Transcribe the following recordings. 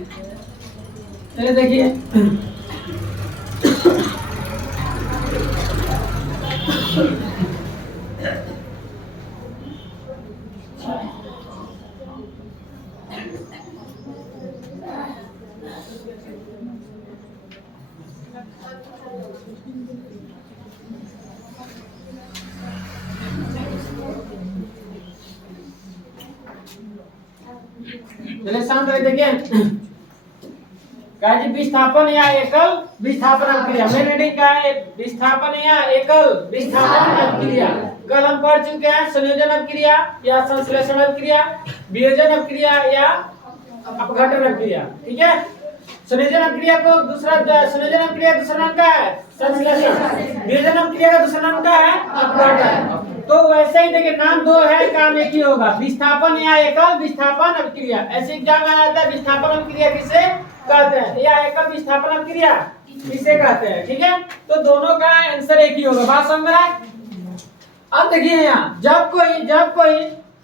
चलिए देखिए, चलिए शांत रहे। देखिए जी, विस्थापन या एकल विस्थापन अभिक्रिया। मेन हेडिंग क्या है? विस्थापन या एकल विस्थापन अभिक्रिया। कल हम पढ़ चुके हैं संयोजन अभिक्रिया या संश्लेषण अभिक्रिया, वियोजन अभिक्रिया या अपघटन अभिक्रिया। ठीक है, संयोजन अभिक्रिया को दूसरा, संयोजन अभिक्रिया दूसरा नाम क्या है? संश्लेषण। वियोजन अभिक्रिया का दूसरा नाम क्या है? अपघटन। तो वैसे ही देखिए, नाम दो है, काम एक ही होगा, विस्थापन या एकल विस्थापन अभिक्रिया। ऐसे एग्जाम में आता है, विस्थापन अभिक्रिया किसे कहते हैं या एकल विस्थापन अभिक्रिया किसे कहते हैं। ठीक है, तो दोनों का आंसर एक ही होगा। बात समझ रहा है? अब देखिए यहाँ, जब कोई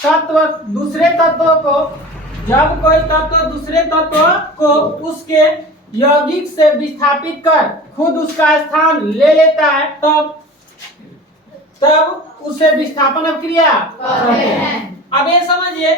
तत्व दूसरे तत्व को, जब कोई तत्व दूसरे तत्व को उसके यौगिक से विस्थापित कर खुद उसका स्थान ले लेता है, तब उसे विस्थापन अभिक्रिया कहते हैं। अब ये समझिए,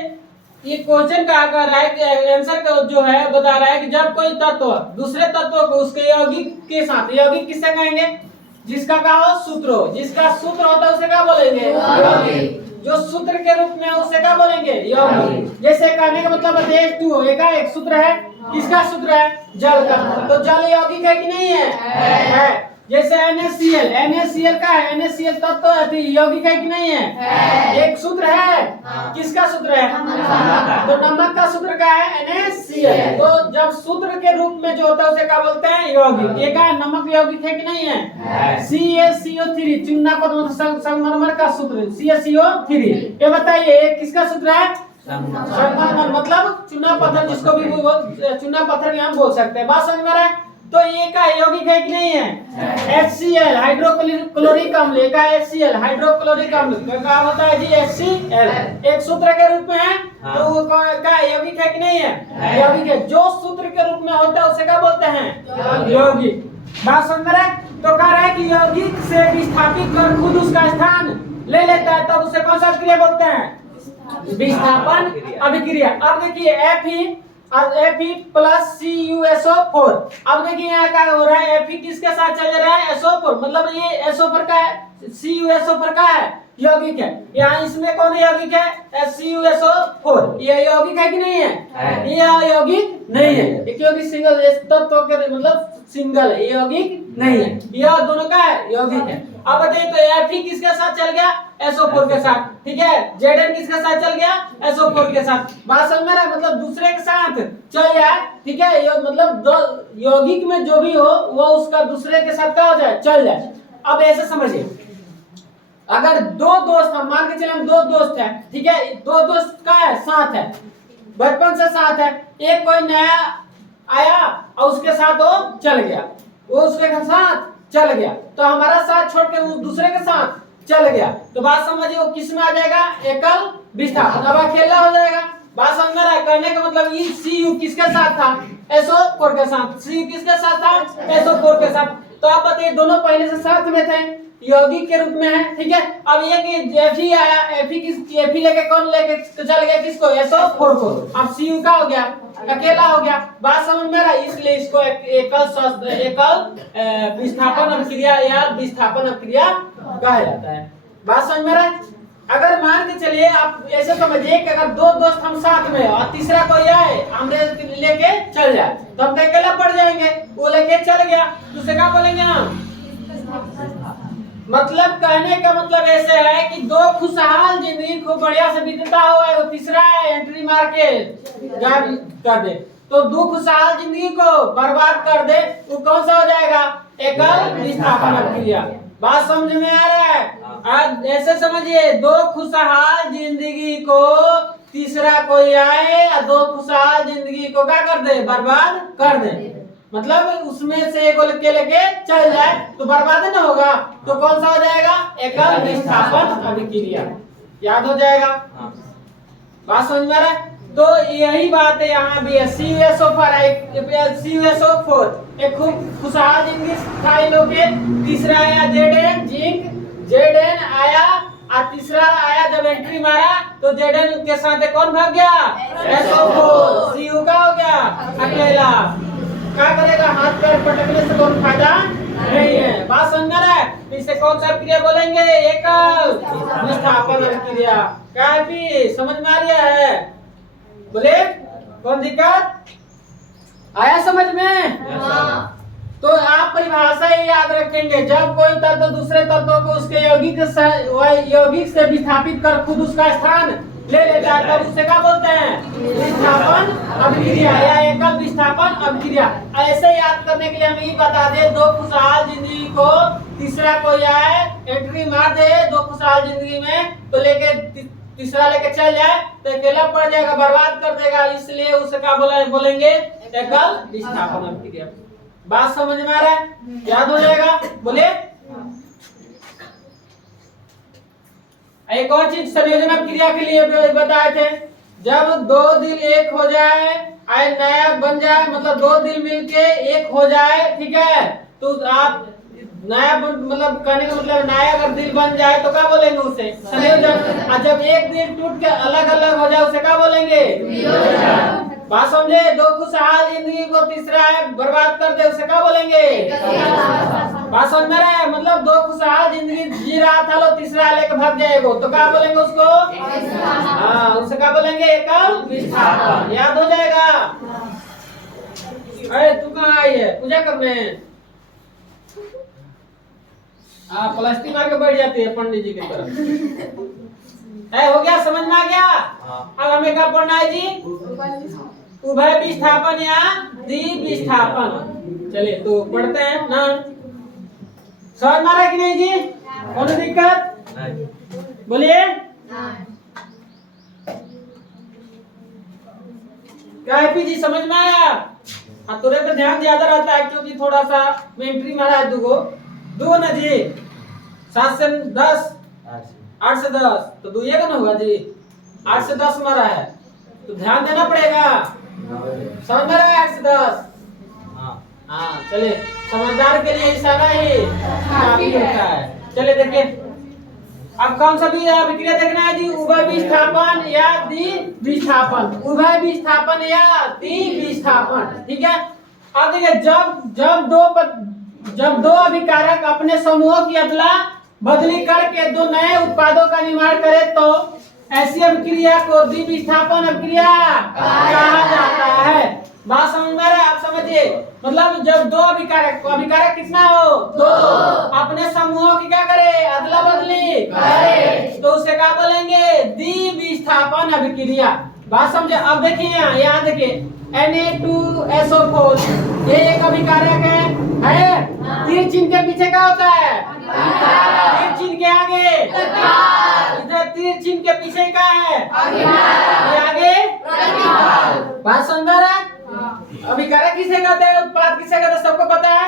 ये क्वेश्चन का कर रहा है कि आंसर का जो है बता रहा है कि जब कोई तत्व दूसरे तत्व को उसके यौगिक के साथ, यौगिक किससे कहेंगे? जिसका क्या हो? सूत्र हो। जिसका सूत्र होता है उसे क्या बोलेंगे? यौगिक। जो सूत्र के रूप में उसे क्या बोलेंगे? यौगिक। जैसे कहने का मतलब H2 हो, एक सूत्र है। किसका सूत्र है? जल का। तो जल यौगिक है कि नहीं है? है। जैसे NaCl का है, NaCl तत्व है, यौगिक है कि नहीं है? एक सूत्र है। किसका सूत्र है? तो नमक का सूत्र क्या है? NaCl। तो जब सूत्र के रूप में जो होता है उसे क्या बोलते हैं? यौगिक। ये क्या है? नमक यौगिक है कि नहीं है? CaCO3, चूना पदार्थ संगमरमर का सूत्र CaCO3। ये बताइए, ये किसका सूत्र है? संगमरमर, मतलब चूना पत्थर, जिसको भी चूना पत्थर भी हम बोल सकते हैं। बात समझ में आ रहा है? तो ये का यौगिक है कि नहीं है? HCl, हाइड्रोक्लोरिक अम्ल। ये का HCl, हाइड्रोक्लोरिक अम्ल का होता है जी HCl, एक सूत्र के रूप में है। तो वो का यौगिक है कि नहीं है? यौगिक है। जो सूत्र के रूप में होता है उसे क्या बोलते हैं? यौगिक। बात समझ में आ रहा है? तो कह रहा है कि यौगिक से विस्थापित कर खुद उसका स्थान ले लेता है, तब उसे कौन सा अभिक्रिया बोलते हैं? विस्थापन अभिक्रिया। अब देखिए Fe प्लस CuSO4। अब देखिए यहाँ क्या हो रहा है? Fe किसके साथ चल रहा है? SO4, मतलब ये SO4 का है, CuSO4 का है, यौगिक है। यहाँ इसमें कौन यौगिक है? CuSO4। ये यौगिक है कि नहीं है? ये यौगिक नहीं है। एक यौगिक सिंगल तत्व के मतलब सिंगल है, ये यौगिक नहीं है। यह दोनों का है, यौगिक है। अब बताइए, तो Fe किसके साथ चल गया? SO4 के साथ। ठीक है, Zn किसके साथ चल गया? SO4 के साथ। बात समझ में आ रहा है? मतलब दूसरे के साथ चल जाए। ठीक है, मतलब दो यौगिक में जो भी हो वो उसका दूसरे के साथ क्या हो जाए? चल जाए। अब ऐसे समझिए, अगर दो दोस्त, हम मान के चले हम दो दोस्त हैं। ठीक है, दो दोस्त का है, साथ है, बचपन से साथ है। एक कोई नया आया और उसके साथ वो चल गया, वो उसके साथ चल गया, तो हमारा साथ छोड़ के वो दूसरे के साथ चल गया। तो बात समझिए, वो किस में आ जाएगा? एकल विस्थापन। अब अकेला हो जाएगा। बात समझ में आ रहा है? कहने का मतलब ये Cu किसके साथ था? SO4 के साथ। Cu किसके साथ था? SO4 के साथ। तो आप बताइए, दोनों पहले से साथ में थे, यौगिक के रूप में है। ठीक है, अब ये कि Fe आया, Fe लेके कौन लेके चल गया? किसको? SO4 को। अब Cu का हो गया, अकेला हो गया। बात समझ में आ रहा है? इसलिए इसको एकल विस्थापन अभिक्रिया या विस्थापन अभिक्रिया कहा जाता है। बात समझ में आ रहा है? अगर मान के चलिए, आप ऐसे समझिए कि अगर दो दोस्त हम साथ में और तीसरा कोई आए हमरे लेके चल जाए, तो हम तो अकेला पड़ जाएंगे। वो लेके चल गया, तो उसे क्या बोलेंगे हम? मतलब कहने का मतलब ऐसे है कि दो खुशहाल जिंदगी खूब बढ़िया से बीतता हो, तीसरा एंट्री मार के गायब कर दे, तो दो खुशहाल जिंदगी को बर्बाद कर दे, वो कौन सा हो जाएगा? एकल विस्थापन अभिक्रिया। बात समझ में आ रहा है? अब ऐसे समझिए, दो खुशहाल जिंदगी को तीसरा कोई आए और दो खुशहाल जिंदगी को क्या कर दे? बर्बाद कर दे। मतलब उसमें से एक लेके चल जाए तो बर्बाद न होगा, तो कौन सा हो जाएगा? एकल विस्थापन अभिक्रिया। याद हो जाएगा? बात समझ में आ रहा है? तो यही बात है यहाँ भी है। CuSO4 एक खूब खुशहाल जिंदगी था इन लोग के। तीसरा आया Zn जिंक, Zn आया और तीसरा आया जब एंट्री मारा तो Zn के साथ कौन भाग गया? SO4। Cu का हो गया अकेला। क्या करेगा? हाथ पैर पटकने से कोई फायदा नहीं है। बात समझ में है? इसे कौन सा क्रिया बोलेंगे? एकल विस्थापन क्रिया। क्या है भी समझ में आ रहा है? बोले कौन दिक्कत आया समझ में? तो आप परिभाषा ही याद रखेंगे। जब कोई तत्व दूसरे तत्व को उसके यौगिक से विस्थापित कर खुद उसका स्थान ले लेता है तब उसे क्या बोलते हैं? विस्थापन अभिक्रिया या एकल विस्थापन अभिक्रिया। ऐसे याद करने के लिए हम ये बता दें, दो खुशहाल जिंदगी को तीसरा कोई आए एंट्री मार दे दो खुशहाल जिंदगी में तो लेके तीसरा लेके चल जाए तो अकेला पड़ जाएगा, बर्बाद कर देगा। इसलिए उसे क्या बोलेंगे? एकल विस्थापन अभिक्रिया। बात समझ में आ रहा है? याद हो जाएगा? बोले एक और चीज संयोजन क्रिया के लिए बताए थे। जब दो दिल एक हो जाए आए नया बन जाए, मतलब दो दिल मिलके एक हो जाए, ठीक है, तो आप नया मतलब कहने का मतलब नया अगर दिल बन जाए तो क्या बोलेंगे? उसे संयोजन। और जब एक दिल टूट के अलग अलग हो जाए उसे क्या बोलेंगे? बात समझे? दो खुशहाल जिंदगी को तीसरा है बर्बाद कर दे उसे क्या बोलेंगे? बात समझ में रहा है? मतलब दो खुशहाल जिंदगी जी रहा था लो तीसरा लेके भाग जाएगा तो क्या बोलेंगे उसको? हाँ, उसे क्या बोलेंगे? एकल विस्थापन। याद हो जाएगा? अरे तू कहाँ आई है पूजा करने? हाँ, प्लास्टिक मार के बैठ जाती है पंडित जी की तरफ। हो गया? समझ में आ गया? अब हमें क्या पढ़ना है जी? उभय विस्थापन या द्वि विस्थापन। चलिए तो पढ़ते हैं ना। समझ में आ रहा है कि नहीं जी? कौन दिक्कत? बोलिए। क्या है जी? समझ में आया? हाँ, तुरे पे ध्यान ज्यादा रहता है क्योंकि थोड़ा सा एंट्री मारा है दो ना जी। 7 से 10 8 से 10 तो दो ये का ना हुआ जी। 8 से 10 मारा है तो ध्यान देना पड़ेगा। समझ में रहा है? 8 से 10। हाँ चलिए, समझदार के लिए इशारा ही काफी होता है। चलिए देखिए अब कौन सा भी अभिक्रिया देखना है जी? उभय विस्थापन या द्वि विस्थापन। उभय विस्थापन या द्वि विस्थापन, ठीक है। अब देखिए जब दो अभिकारक अपने समूहों की अदला बदली करके दो नए उत्पादों का निर्माण करे तो ऐसी अभिक्रिया को द्वि विस्थापन अभिक्रिया कहा जाता है। बात समझ में आ रहा है? आप समझिए, मतलब जब दो अभिकारक कितना हो? दो अपने समूहों की क्या करे? अदला बदली करे तो उसे क्या बोलेंगे? द्वि विस्थापन अभिक्रिया। बात समझे? अब देखिए यहाँ देखिए Na2SO4 ये एक अभिकारक है? तीर चिन्ह के पीछे क्या होता है? तीर चिन्ह के आगे इधर तीर चिन्ह के पीछे क्या है? ये आगे। बात समझ में आ रहा है? अभिकारक किसे कहते हैं? उत्पाद किसे कहते हैं? सबको पता है।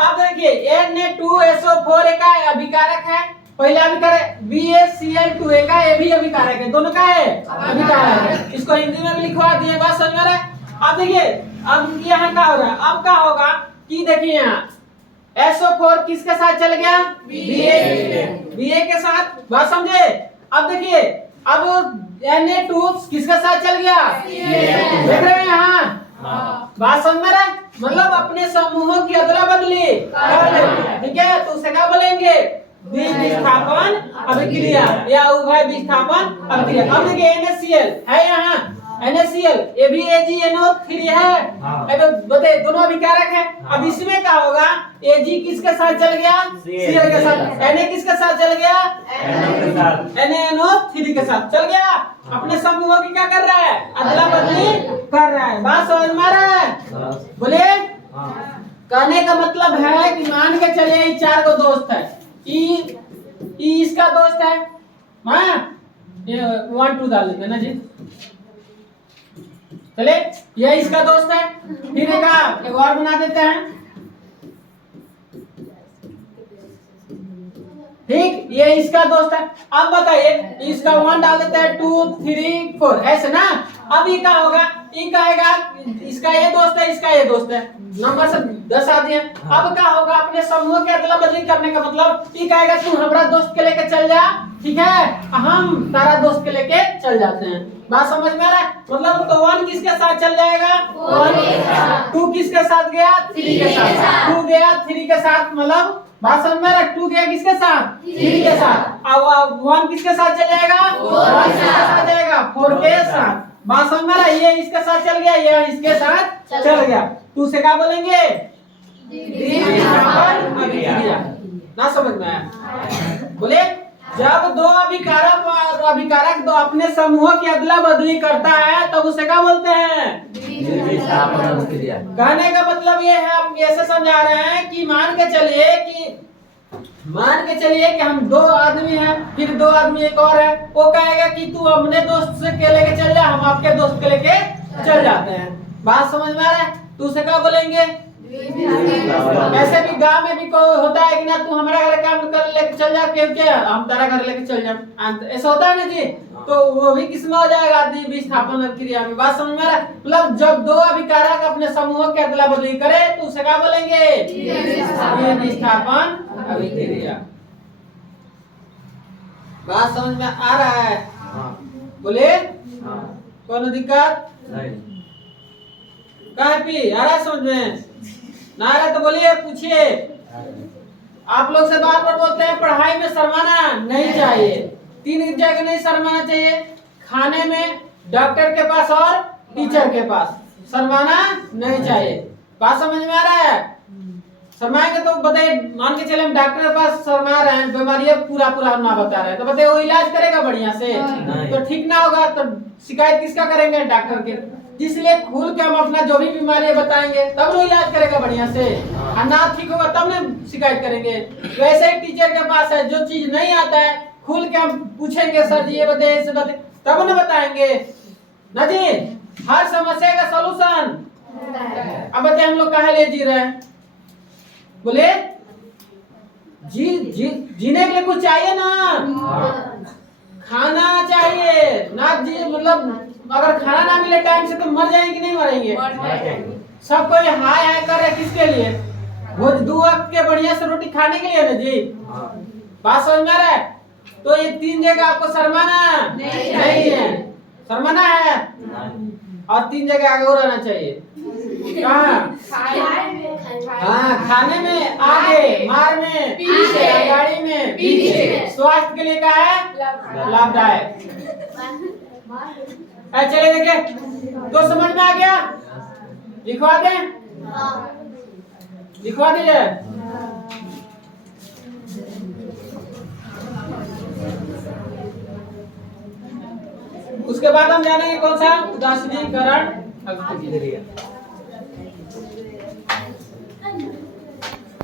अब देखिए Na2SO4 एक अभिकारक है। पहला अभिकारक BaCl2 का ये भी अभिकारक है। दोनों का है अभिकारक है। इसको हिंदी में भी लिखवा दिए। बात समझ में आ रहा है? अब देखिए अब यहाँ क्या हो रहा है? अब क्या होगा कि देखिए यहाँ SO4 किसके साथ चल गया? Ba के साथ। बात समझे? अब देखिए अब Na2 किसके साथ चल गया? देख रहे हैं यहाँ? बात समझ में रहा है? मतलब अपने समूहों की अदला बदली कर ले, ठीक है, तो उसे क्या बोलेंगे? द्वि विस्थापन अभिक्रिया या उभय विस्थापन अभिक्रिया। अब देखिए NaCl है यहाँ, NaCl ये भी AgNO3 है। अब बताइए दोनों अभिकारक है। अब इसमें क्या होगा? Ag किसके साथ चल गया? Cl के साथ। Na किसके साथ चल गया? NaNO3 के साथ चल गया। अपने समूहों की क्या कर रहा है? अदला बदली कर रहा है। बात समझ में आ रहा है? बोले कहने का मतलब है कि मान के चलिए ये चार को दोस्त है। ई इसका दोस्त है। हाँ ये 1 2 डाल देंगे ना जी। चले ये इसका दोस्त है। फिर एक और बना देते हैं, ठीक, ये इसका दोस्त है। अब बताइए इसका 1 डाल देते हैं 2 3 4 ऐसे ना। अब ये क्या होगा, ये कहेगा इसका ये दोस्त है, इसका ये दोस्त है, नंबर से 10 आ दिए। अब क्या होगा, अपने समूह के अदला बदली करने का मतलब ये कहेगा तू हमारा दोस्त के लेके चल जा, ठीक है, हम तारा दोस्त के लेके चल जाते हैं। बात समझ में आ रहा है? मतलब तो 1 किसके साथ चल जाएगा, 2 किसके साथ गया, 3 के साथ, 2 गया 3 के साथ, मतलब बात समझ में आ रहा है? 2 गया किसके साथ, 3 के साथ। अब 1 किसके साथ चल जाएगा, 1 किसके साथ जाएगा, 4 के साथ। बात समझ में आ रहा है? ये इसके साथ चल गया, ये इसके साथ चल गया। 2 से क्या बोलेंगे, द्विस्थापन अभिक्रिया। ना समझ में आया? बोले जब दो अभिकारक दो अपने समूह की अदला बदली करता है तब उसे क्या बोलते हैं, द्विस्थापन अभिक्रिया। कहने का मतलब ये है, हम ऐसे समझा रहे हैं कि मान के चलिए कि हम 2 आदमी हैं, फिर 2 आदमी एक और है, वो कहेगा कि तू अपने दोस्त से के लेके चल जा, हम आपके दोस्त के लेके चल जाते हैं। बात समझ में आ रहा है? तू से क्या बोलेंगे, ऐसे भी गांव में भी कोई होता है कि ना तू हमारा घर काम कर लेके चल जा, क्योंकि हम तेरा घर लेके चल जाए, ऐसा होता है ना जी। तो वो भी किसमें हो जाएगा, द्विस्थापन अभिक्रिया में। बात समझ में आ रहा है? मतलब जब 2 अभिकारक अपने समूह के अदला बदली करे तो उसे क्या बोलेंगे, द्विस्थापन अभिक्रिया। बात समझ में आ रहा है? बोले कौन दिक्कत नहीं, आ रहा है समझ में? ना आ रहा तो बोलिए, पूछिए। आप लोग से बार बार बोलते हैं पढ़ाई में शर्माना नहीं चाहिए। 3 जगह नहीं शर्माना चाहिए, खाने में, डॉक्टर के पास और टीचर के पास शर्माना नहीं चाहिए। बात समझ में आ रहा है? शर्माएंगे तो बताइए, मान के चले हम डॉक्टर के पास शर्मा रहे हैं, बीमारी पूरा ना बता रहे हैं, तो बताइए वो इलाज करेगा बढ़िया से? तो ठीक ना होगा तो शिकायत किसका करेंगे, डॉक्टर के। इसलिए खुल के हम अपना जो भी बीमारी बताएंगे तब वो इलाज करेगा बढ़िया से, और ना ठीक होगा तब ना शिकायत करेंगे। वैसे ही टीचर के पास है, जो चीज नहीं आता है खुल के हम पूछेंगे, सर जी ये बताइए, ऐसे बताइए, तब ना बताएंगे ना जी। हर समस्या का सलूशन अब बताइए, हम लोग काहे लिए जी रहे हैं, बोले जीने के लिए कुछ चाहिए ना, खाना चाहिए ना जी। मतलब अगर खाना ना मिले टाइम से तो मर जाएंगे कि नहीं मरेंगे? सब कोई हाय हाय कर रहे, किसके लिए, भोज 2 वक्त के बढ़िया से रोटी खाने के लिए ना जी। बात समझ में आ रहा है? तो ये 3 जगह आपको शर्माना नहीं है, शर्माना है, और 3 जगह आगे और रहना चाहिए। कहाँ? हाँ, खाने में आगे, मार में पीछे, गाड़ी में पीछे। स्वास्थ्य के लिए क्या है, लाभदायक। चले देखिए, तो समझ में आ गया? लिखवा दें, लिखवा दीजिए। उसके बाद हम जानेंगे कौन सा, उदासीनीकरण अभिक्रिया।